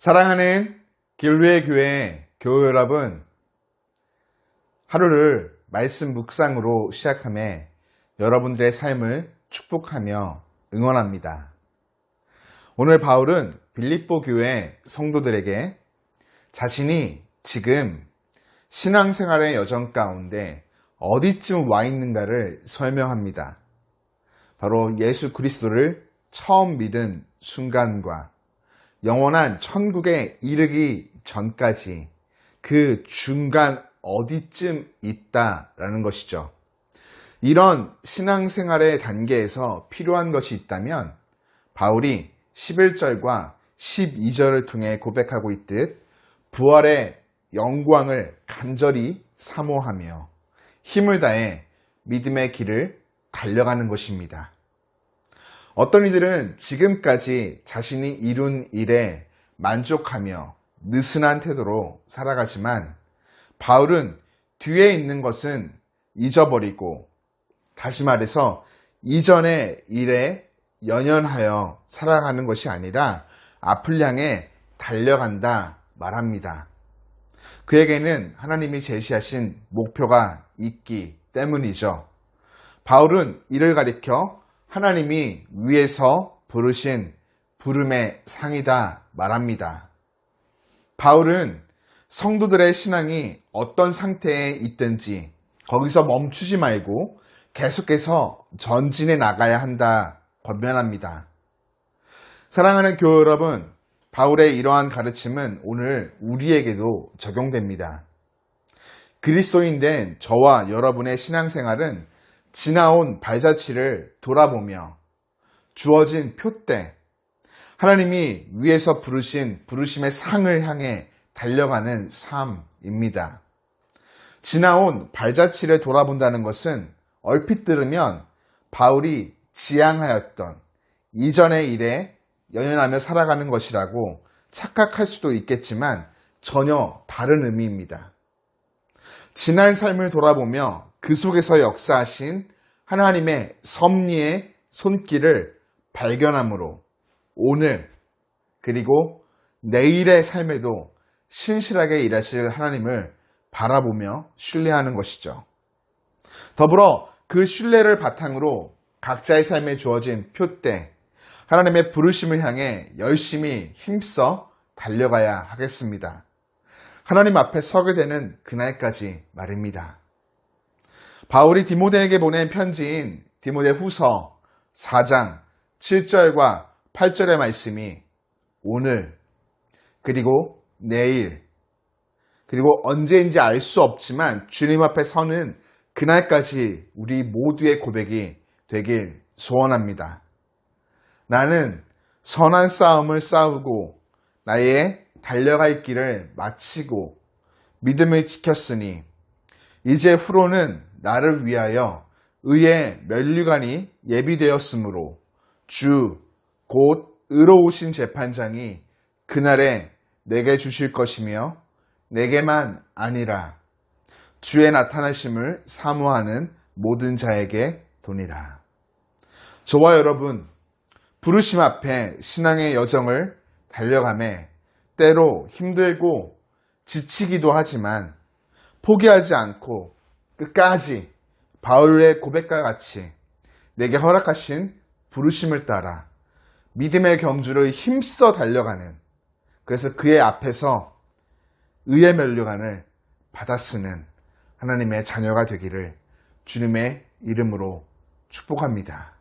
사랑하는 길루의 교회 교회 여러분, 하루를 말씀 묵상으로 시작함에 여러분들의 삶을 축복하며 응원합니다. 오늘 바울은 빌립보 교회 성도들에게 자신이 지금 신앙생활의 여정 가운데 어디쯤 와 있는가를 설명합니다. 바로 예수 그리스도를 처음 믿은 순간과 영원한 천국에 이르기 전까지 그 중간 어디쯤 있다라는 것이죠. 이런 신앙생활의 단계에서 필요한 것이 있다면 바울이 11절과 12절을 통해 고백하고 있듯 부활의 영광을 간절히 사모하며 힘을 다해 믿음의 길을 달려가는 것입니다. 어떤 이들은 지금까지 자신이 이룬 일에 만족하며 느슨한 태도로 살아가지만 바울은 뒤에 있는 것은 잊어버리고 다시 말해서 이전의 일에 연연하여 살아가는 것이 아니라 앞을 향해 달려간다 말합니다. 그에게는 하나님이 제시하신 목표가 있기 때문이죠. 바울은 이를 가리켜 하나님이 위에서 부르신 부름의 상이다 말합니다. 바울은 성도들의 신앙이 어떤 상태에 있든지 거기서 멈추지 말고 계속해서 전진해 나가야 한다 권면합니다. 사랑하는 교회 여러분, 바울의 이러한 가르침은 오늘 우리에게도 적용됩니다. 그리스도인 된 저와 여러분의 신앙생활은 지나온 발자취를 돌아보며 주어진 표대, 하나님이 위에서 부르신 부르심의 상을 향해 달려가는 삶입니다. 지나온 발자취를 돌아본다는 것은 얼핏 들으면 바울이 지향하였던 이전의 일에 연연하며 살아가는 것이라고 착각할 수도 있겠지만 전혀 다른 의미입니다. 지난 삶을 돌아보며 그 속에서 역사하신 하나님의 섭리의 손길을 발견함으로 오늘 그리고 내일의 삶에도 신실하게 일하실 하나님을 바라보며 신뢰하는 것이죠. 더불어 그 신뢰를 바탕으로 각자의 삶에 주어진 표대, 하나님의 부르심을 향해 열심히 힘써 달려가야 하겠습니다. 하나님 앞에 서게 되는 그날까지 말입니다. 바울이 디모데에게 보낸 편지인 디모데 후서 4장 7절과 8절의 말씀이 오늘, 그리고 내일, 그리고 언제인지 알 수 없지만 주님 앞에 서는 그날까지 우리 모두의 고백이 되길 소원합니다. 나는 선한 싸움을 싸우고 나의 달려갈 길을 마치고 믿음을 지켰으니 이제 후로는 나를 위하여 의의 면류관이 예비되었으므로 주 곧 의로우신 재판장이 그날에 내게 주실 것이며 내게만 아니라 주의 나타나심을 사모하는 모든 자에게 도니라. 저와 여러분 부르심 앞에 신앙의 여정을 달려감에 때로 힘들고 지치기도 하지만 포기하지 않고 끝까지 바울의 고백과 같이 내게 허락하신 부르심을 따라 믿음의 경주를 힘써 달려가는 그래서 그의 앞에서 의의 면류관을 받아 쓰는 하나님의 자녀가 되기를 주님의 이름으로 축복합니다.